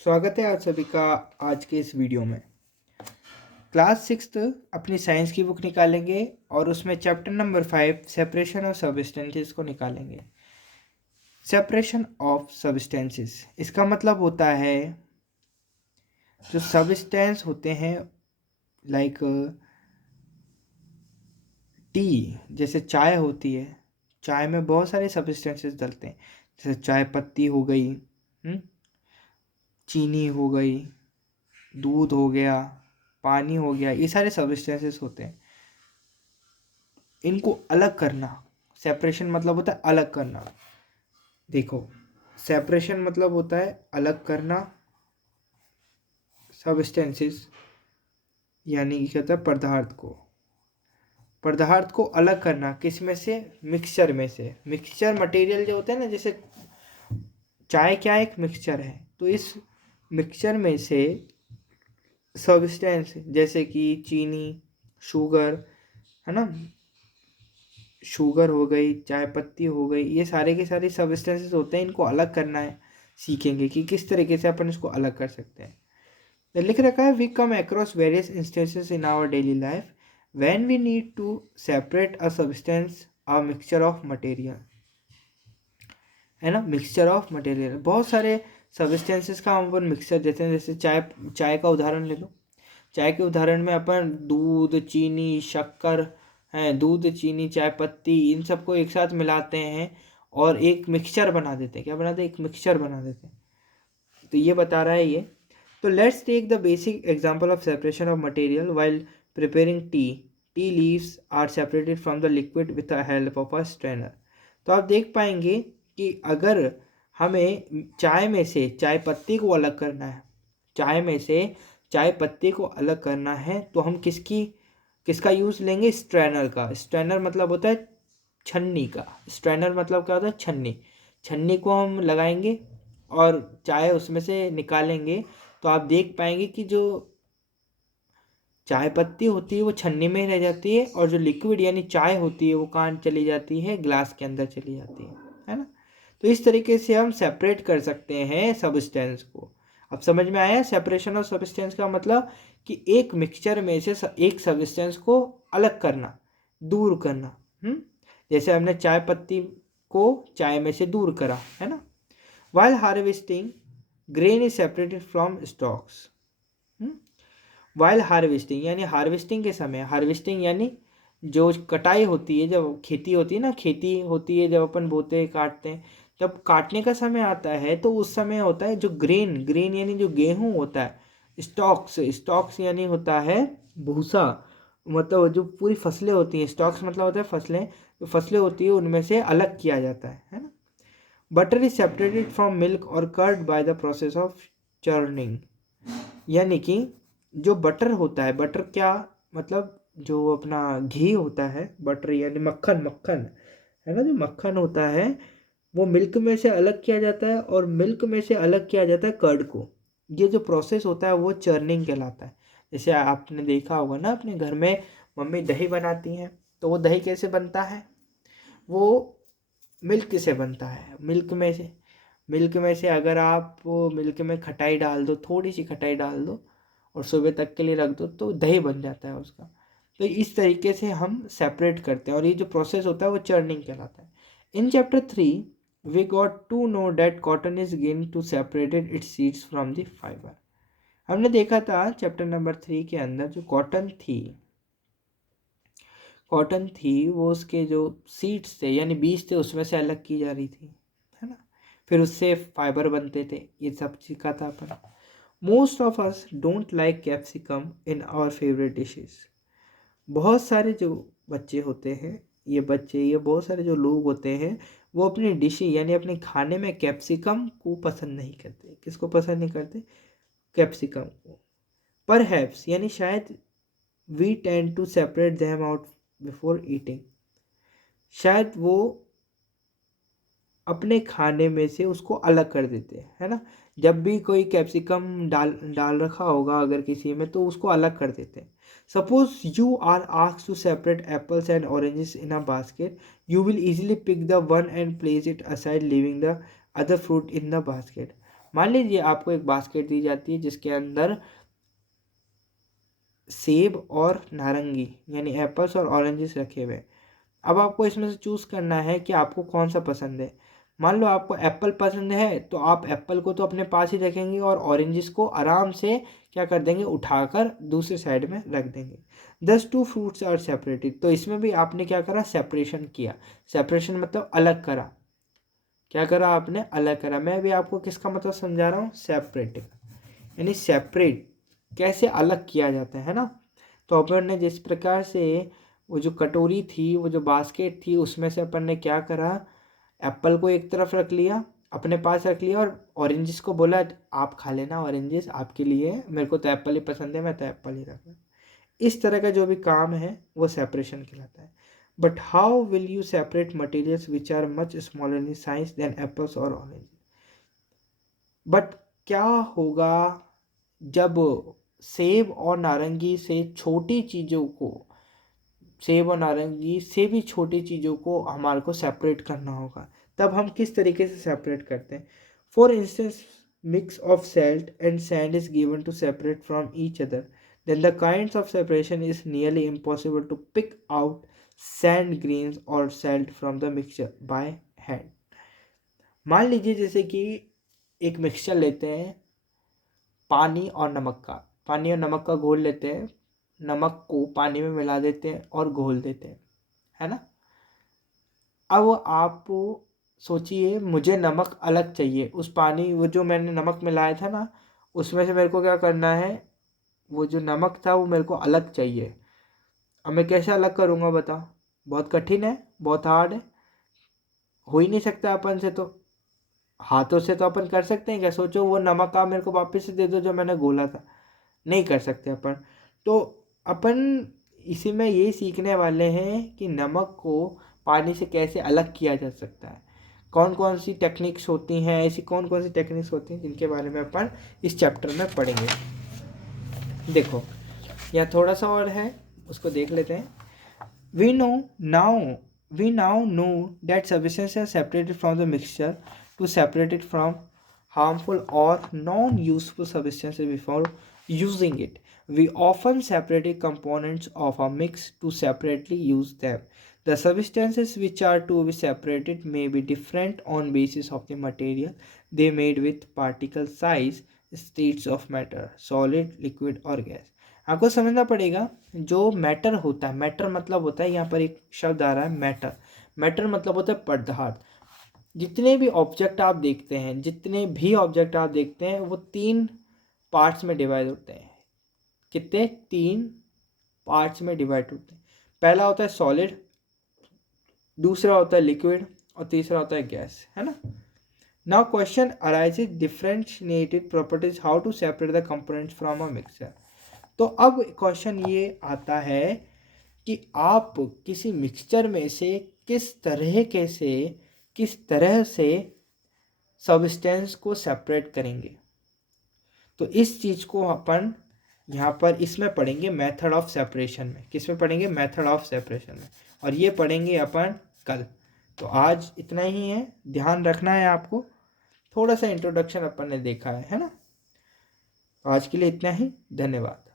स्वागत है आप सभी का आज के इस वीडियो में। क्लास सिक्स्थ अपनी साइंस की बुक निकालेंगे और उसमें chapter number 5 separation of substances को निकालेंगे। सेपरेशन ऑफ सब्सटेंसेस इसका मतलब होता है जो सब्सटेंस होते हैं लाइक टी, जैसे चाय होती है। चाय में बहुत सारे सब्सटेंसेस डलते हैं, जैसे चाय पत्ती हो गई, चीनी हो गई, दूध हो गया, पानी हो गया, ये सारे सब्सटेंसेस होते हैं। इनको अलग करना, सेपरेशन मतलब होता है अलग करना। देखो, सेपरेशन मतलब होता है अलग करना सब्सटेंसेस, यानी कि कहता है पदार्थ को अलग करना। किस में से? मिक्सचर में से। मिक्सचर मटेरियल जो होता है ना, जैसे चाय क्या एक मिक्सचर है, तो इस मिक्सचर में से सब्सटेंस जैसे कि चीनी, शुगर, है ना, शुगर हो गई, चाय पत्ती हो गई, ये सारे के सारे सब्सटेंसेस होते हैं। इनको अलग करना है, सीखेंगे कि किस तरीके से अपन इसको अलग कर सकते हैं। तो लिख रखा है, we come across various instances in our daily life when we need to separate a substance a mixture of material, है ना। मिक्सचर ऑफ मटेरियल, बहुत सारे सब्सटेंसेस का हम अपन मिक्सचर देते हैं। जैसे चाय का उदाहरण ले लो। चाय के उदाहरण में अपन दूध, चीनी, शक्कर है, दूध, चीनी, चाय पत्ती, इन सबको एक साथ मिलाते हैं और एक मिक्सचर बना देते हैं। क्या बनाते हैं? एक मिक्सचर बना देते हैं। तो ये बता रहा है ये। तो let's take the basic example of separation of material while preparing tea. Tea leaves are separated from the liquid with the help of a strainer. तो आप देख पाएंगे कि अगर हमें चाय में से चाय पत्ती को अलग करना है, चाय में से चाय पत्ती को अलग करना है, तो हम किसका यूज़ लेंगे? स्ट्रेनर का। स्ट्रेनर मतलब होता है छन्नी का। स्ट्रेनर मतलब क्या होता है? छन्नी। छन्नी को हम लगाएंगे और चाय उसमें से निकालेंगे, तो आप देख पाएंगे कि जो चाय पत्ती होती है वो छन्नी में ही रह जाती है, और जो लिक्विड यानी चाय होती है वो कहाँ चली जाती है? ग्लास के अंदर चली जाती है ना। तो इस तरीके से हम सेपरेट कर सकते हैं सब्सटेंस को। अब समझ में आया सेपरेशन ऑफ सब्सटेंस का मतलब? कि एक मिक्सचर में से एक सब्सटेंस को अलग करना, दूर करना। जैसे हमने चाय पत्ती को चाय में से दूर करा, है ना। While harvesting grain is separated from stocks. While harvesting यानी हार्वेस्टिंग के समय, हार्वेस्टिंग यानी जो कटाई होती है, जब खेती होती है ना, खेती होती है जब अपन बोते हैं, काटते हैं, जब काटने का समय आता है तो उस समय होता है जो ग्रेन, ग्रेन यानी जो गेहूं होता है, स्टॉक्स, स्टॉक्स यानी होता है भूसा, मतलब जो पूरी फसलें होती हैं, स्टॉक्स मतलब होता है फसलें, जो फसलें होती है उनमें से अलग किया जाता है ना। Butter is separated from milk और curd by the process of churning. यानी कि जो बटर होता है, बटर क्या मतलब? जो अपना घी होता है, बटर यानी मक्खन, मक्खन है ना। जो मक्खन होता है वो मिल्क में से अलग किया जाता है, और मिल्क में से अलग किया जाता है कर्ड को। ये जो प्रोसेस होता है वो चर्निंग कहलाता है। जैसे आपने देखा होगा ना, अपने घर में मम्मी दही बनाती हैं, तो वो दही कैसे बनता है? वो मिल्क से बनता है। मिल्क में से अगर आप मिल्क में खटाई डाल दो, थोड़ी सी खटाई डाल दो और सुबह तक के लिए रख दो, तो दही बन जाता है उसका। तो इस तरीके से हम सेपरेट करते हैं, और ये जो प्रोसेस होता है वो चर्निंग कहलाता है। In chapter 3 we got to know that cotton is gain to separated its seeds from the fibre. हमने देखा था चैप्टर नंबर 3 के अंदर जो कॉटन थी वो उसके जो सीड्स थे यानी बीज थे उसमें से अलग की जा रही थी, है ना। फिर उससे फाइबर बनते थे, ये सब सीखा था अपन। Most of us don't like capsicum in our favourite dishes. बहुत सारे जो बच्चे होते हैं, ये बहुत सारे जो लोग होते हैं, वो अपनी डिश यानी अपने खाने में कैप्सिकम को पसंद नहीं करते। किसको पसंद नहीं करते? कैप्सिकम को। परहैप्स यानी शायद, we tend to separate them out before eating. शायद वो अपने खाने में से उसको अलग कर देते हैं, है ना। जब भी कोई कैप्सिकम डाल डाल रखा होगा अगर किसी में, तो उसको अलग कर देते हैं। Suppose you are asked to separate apples and oranges in a basket, you will easily pick the one and place it aside, leaving the other fruit in the basket. मान लीजिए आपको एक बास्केट दी जाती है जिसके अंदर सेब और नारंगी यानी एप्पल्स और ऑरेंजेस रखे हुए हैं। अब आपको इसमें से चूज़ करना है कि आपको कौन सा पसंद है। मान लो आपको एप्पल पसंद है तो आप एप्पल को तो अपने पास ही रखेंगे और ऑरेंजेस को आराम से क्या कर देंगे, उठाकर दूसरे साइड में रख देंगे। दस टू फ्रूट्स आर सेपरेटेड, तो इसमें भी आपने क्या करा, सेपरेशन किया। सेपरेशन मतलब अलग करा। क्या करा आपने, अलग करा। मैं भी आपको किसका मतलब समझा रहा हूँ, सेपरेटिंग, यानी सेपरेट कैसे अलग किया जाता है ना। तो अपन ने जिस प्रकार से वो जो कटोरी थी, वो जो बास्केट थी, उसमें से अपन ने क्या करा, एप्पल को एक तरफ रख लिया, अपने पास रख लिया, और ऑरेंजेस को बोला आप खा लेना, ऑरेंजेस आपके लिए, मेरे को तो एप्पल ही पसंद है, मैं तो एप्पल ही रखूँ। इस तरह का जो भी काम है वो सेपरेशन कहलाता है। But how will you separate materials which are much smaller in size then apples और ऑरेंज। बट क्या होगा जब सेब और नारंगी से छोटी चीज़ों को, सेब और नारंगी से भी छोटी चीज़ों को हमारे को सेपरेट करना होगा, तब हम किस तरीके से सेपरेट करते हैं। For instance mix of salt and sand is given to separate from each other, then the kinds of separation is nearly impossible to pick out sand grains or salt from the mixture by hand। मान लीजिए जैसे कि एक mixture लेते हैं, पानी और नमक का, पानी और नमक का घोल लेते हैं, नमक को पानी में मिला देते हैं और घोल देते हैं, है ना। अब आप सोचिए, मुझे नमक अलग चाहिए, उस पानी, वो जो मैंने नमक मिलाया था ना, उसमें से मेरे को क्या करना है, वो जो नमक था वो मेरे को अलग चाहिए। अब मैं कैसे अलग करूँगा बताओ, बहुत कठिन है, बहुत हार्ड है, हो ही नहीं सकता अपन से। तो हाथों से तो अपन कर सकते हैं क्या, सोचो वो नमक आप मेरे को वापस से दे दो जो मैंने घोला था, नहीं कर सकते अपन। तो अपन इसी में यही सीखने वाले हैं कि नमक को पानी से कैसे अलग किया जा सकता है, कौन कौन सी टेक्निक्स होती हैं, ऐसी कौन कौन सी टेक्निक्स होती हैं जिनके बारे में अपन इस चैप्टर में पढ़ेंगे। देखो यहाँ थोड़ा सा और है, उसको देख लेते हैं। We know now we now know that substances are separated from the mixture to separate it from harmful or non-useful substances before using it. We often separate components of a mix to separately use them. The substances which are to be separated may be different on basis of the material they made with, particle size, states of matter, solid, liquid or gas. आपको समझना पड़ेगा, जो matter होता है, matter मतलब होता है, यहाँ पर एक शब्द आ रहा है मैटर। मैटर मतलब होता है पदार्थ। जितने भी ऑब्जेक्ट आप देखते हैं, जितने भी ऑब्जेक्ट आप देखते हैं, वो तीन पार्ट्स में डिवाइड होते हैं। कितने, तीन पार्ट्स में डिवाइड होते हैं। पहला होता है सॉलिड, दूसरा होता है लिक्विड और तीसरा होता है गैस, है ना। Now question arises differentiated properties, how to separate the components from a mixture. तो अब क्वेश्चन ये आता है कि आप किसी मिक्सचर में से किस तरह से सब्सटेंस को सेपरेट करेंगे। तो इस चीज़ को अपन यहाँ पर इसमें पढ़ेंगे मेथड ऑफ सेपरेशन में। किस में पढ़ेंगे, मेथड ऑफ सेपरेशन में, और ये पढ़ेंगे अपन कल। तो आज इतना ही है, ध्यान रखना है आपको। थोड़ा सा इंट्रोडक्शन अपन ने देखा है ना। आज के लिए इतना ही, धन्यवाद।